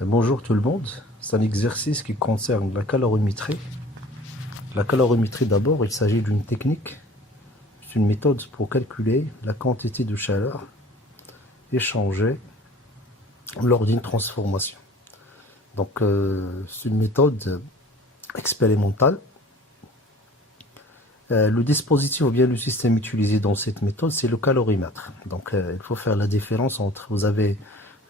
Bonjour tout le monde, c'est un exercice qui concerne la calorimétrie. La calorimétrie d'abord, il s'agit d'une technique, c'est une méthode pour calculer la quantité de chaleur échangée lors d'une transformation. Donc c'est une méthode expérimentale. Le dispositif ou bien le système utilisé dans cette méthode, c'est le calorimètre. Donc il faut faire la différence entre, vous avez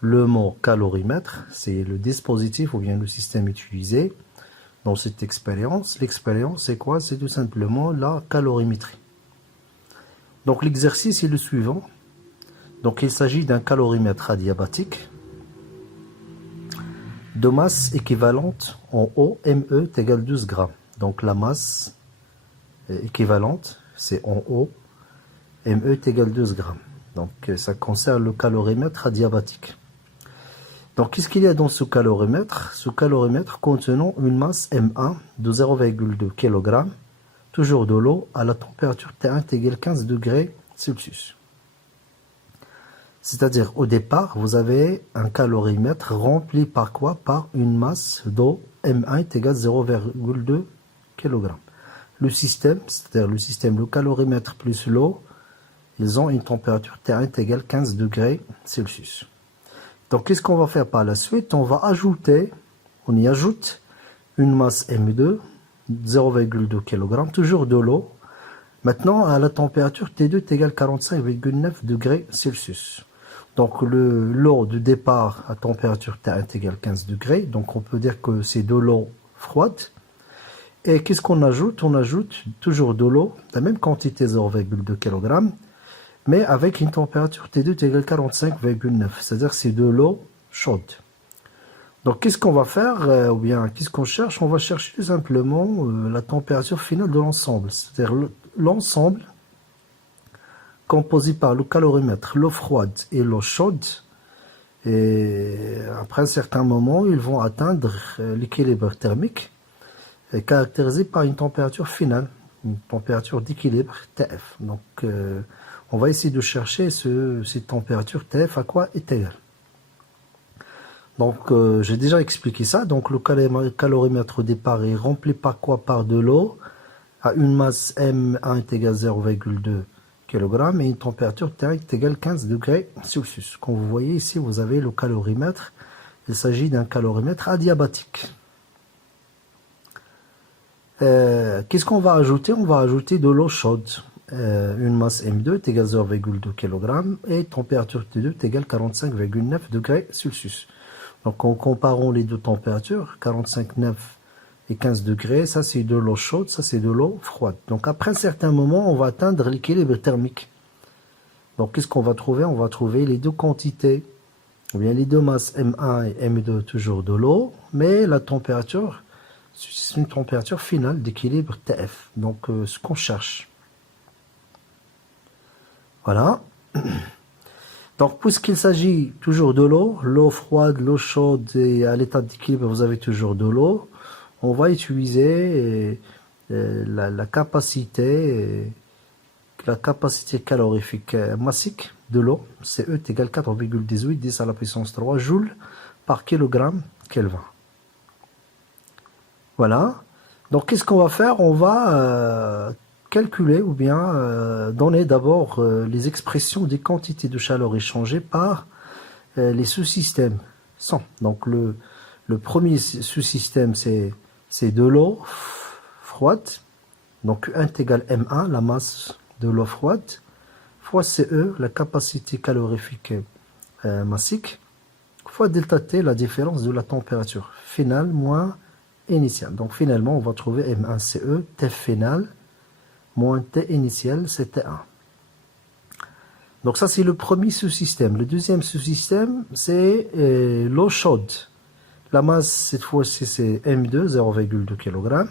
le mot calorimètre, c'est le dispositif ou bien le système utilisé dans cette expérience. L'expérience, c'est quoi? C'est tout simplement la calorimétrie. Donc l'exercice est le suivant. Donc il s'agit d'un calorimètre adiabatique de masse équivalente en eau, ME est égal 12 grammes. Donc la masse équivalente, c'est en eau, ME est égal 12 grammes. Donc ça concerne le calorimètre adiabatique. Donc, qu'est-ce qu'il y a dans ce calorimétre? Ce calorimétre contenant une masse M1 de 0,2 kg, toujours de l'eau, à la température T1 égale 15 degrés Celsius. C'est-à-dire, au départ, vous avez un calorimètre rempli par quoi? Par une masse d'eau M1 est égal 0,2 kg. Le système, c'est-à-dire le calorimètre plus l'eau, ils ont une température T1 égale 15 degrés Celsius. Donc, qu'est-ce qu'on va faire par la suite? On y ajoute une masse M2, 0,2 kg, toujours de l'eau. Maintenant, à la température T2 est égale 45,9 degrés Celsius. Donc, l'eau de départ à température T1 est égale 15 degrés. Donc, on peut dire que c'est de l'eau froide. Et qu'est-ce qu'on ajoute? On ajoute toujours de l'eau, la même quantité, 0,2 kg. Mais avec une température T2 égale 45,9, c'est-à-dire c'est de l'eau chaude. Donc qu'est-ce qu'on va faire, ou bien qu'est-ce qu'on cherche? On va chercher tout simplement la température finale de l'ensemble, c'est-à-dire l'ensemble composé par le calorimètre, l'eau froide et l'eau chaude. Et après un certain moment, ils vont atteindre l'équilibre thermique, caractérisé par une température finale, une température d'équilibre TF. Donc on va essayer de chercher cette température TF à quoi est égale. Donc j'ai déjà expliqué ça. Donc le calorimètre au départ est rempli par quoi? Par de l'eau à une masse M1 est égale 0,2 kg et une température T1 est égale 15 degrés Celsius. Comme vous voyez ici, vous avez le calorimètre. Il s'agit d'un calorimètre adiabatique. Qu'est-ce qu'on va ajouter? On va ajouter de l'eau chaude. Une masse M2 est égale 0,2 kg et température T2 est égale 45,9 degrés Celsius. Donc en comparant les deux températures, 45,9 et 15 degrés, ça c'est de l'eau chaude, ça c'est de l'eau froide. Donc après un certain moment, on va atteindre l'équilibre thermique. Donc qu'est-ce qu'on va trouver? On va trouver les deux quantités, ou bien les deux masses M1 et M2 toujours de l'eau, mais la température, c'est une température finale d'équilibre TF. Donc ce qu'on cherche. Voilà. Donc, puisqu'il s'agit toujours de l'eau froide, l'eau chaude et à l'état d'équilibre, vous avez toujours de l'eau, on va utiliser la capacité calorifique massique de l'eau. CE est égal 4,18 10 à la puissance 3 joules par kilogramme Kelvin. Voilà. Donc, qu'est-ce qu'on va faire? On va calculer ou bien donner d'abord les expressions des quantités de chaleur échangées par les sous-systèmes 100. Donc le premier sous-système c'est de l'eau froide, donc 1 égale M1, la masse de l'eau froide, fois CE, la capacité calorifique massique, fois delta T, la différence de la température finale moins initiale. Donc finalement on va trouver M1CE, T final, moins T initial, c'était 1. Donc ça, c'est le premier sous-système. Le deuxième sous-système, c'est l'eau chaude. La masse, cette fois-ci, c'est M2, 0,2 kg,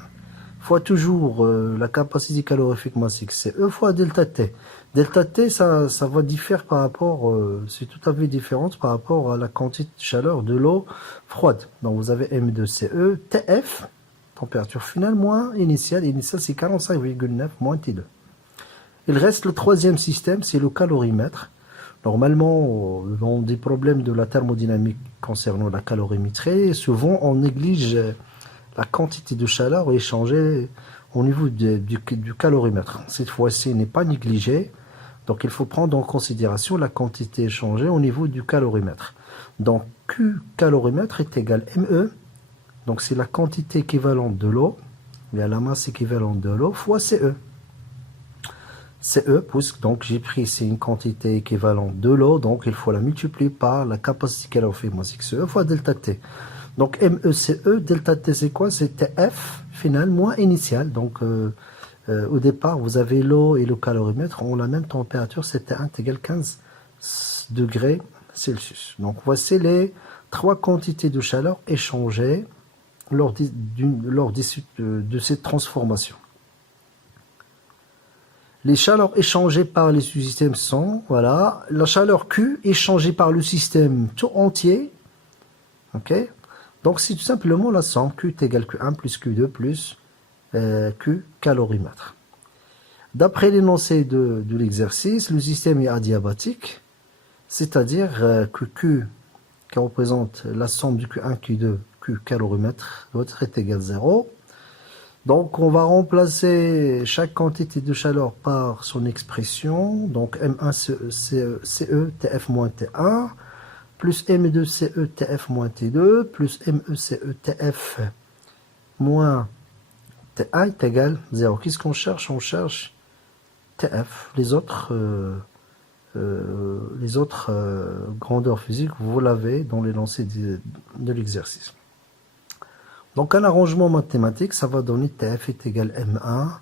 fois toujours la capacité calorifique massique, c'est E, fois delta T. Delta T, ça va différer par rapport, c'est tout à fait différent par rapport à la quantité de chaleur de l'eau froide. Donc vous avez M2CE, TF, température finale moins initiale. Initiale, c'est 45,9 moins T2. Il reste le troisième système, c'est le calorimètre. Normalement, dans des problèmes de la thermodynamique concernant la calorimétrie, souvent on néglige la quantité de chaleur échangée au niveau du calorimètre. Cette fois-ci, n'est pas négligée, donc il faut prendre en considération la quantité échangée au niveau du calorimètre. Donc Q calorimètre est égal ME, donc c'est la quantité équivalente de l'eau, bien la masse équivalente de l'eau fois CE. CE, puisque donc j'ai pris c'est une quantité équivalente de l'eau, donc il faut la multiplier par la capacité calorifique moins CE fois delta T. Donc MECE, delta T c'est quoi? C'est TF final moins initial. Donc au départ, vous avez l'eau et le calorimètre ont la même température, c'était 1 égale 15 degrés Celsius. Donc voici les trois quantités de chaleur échangées lors de cette transformation. Les chaleurs échangées par les sous-systèmes sont, voilà, la chaleur Q échangée par le système tout entier. Ok. Donc c'est tout simplement la somme Q est égal Q1 plus Q2 plus Q calorimètre. D'après l'énoncé de l'exercice, le système est adiabatique, c'est-à-dire que Q, qui représente la somme du Q1, Q2, Q calorimètre, doit être égal à 0. Donc on va remplacer chaque quantité de chaleur par son expression. Donc M1 CE TF moins T1 plus M2 CE TF moins T2 plus ME CE TF moins T1 est égal à 0. Qu'est-ce qu'on cherche? On cherche TF. Les autres grandeurs physiques, vous l'avez dans l'énoncé de l'exercice. Donc un arrangement mathématique, ça va donner TF est égal à M1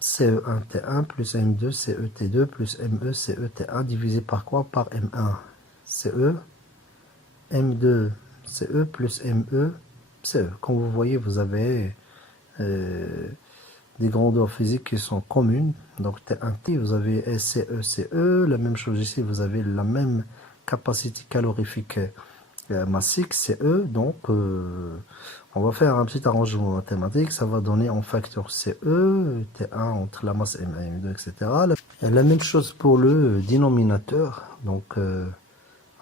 CE1 T1 plus M2 CE T2 plus ME CE T1 divisé par quoi? Par M1 CE, M2 CE plus ME CE. Comme vous voyez, vous avez des grandeurs physiques qui sont communes. Donc T1 T, vous avez SCE CE. La même chose ici, vous avez la même capacité calorifique massique CE. Donc on va faire un petit arrangement mathématique. Ça va donner en facteur CE, T1 entre la masse M1, M2, etc. La même chose pour le dénominateur. Donc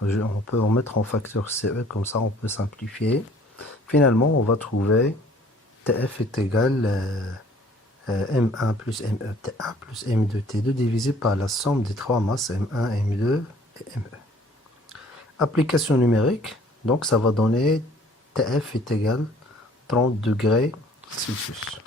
on peut en mettre en facteur CE, comme ça on peut simplifier. Finalement, on va trouver TF est égal M1 plus ME T1 plus M2 T2 divisé par la somme des trois masses M1, M2 et ME. Application numérique, donc ça va donner TF est égal 30 degrés Celsius.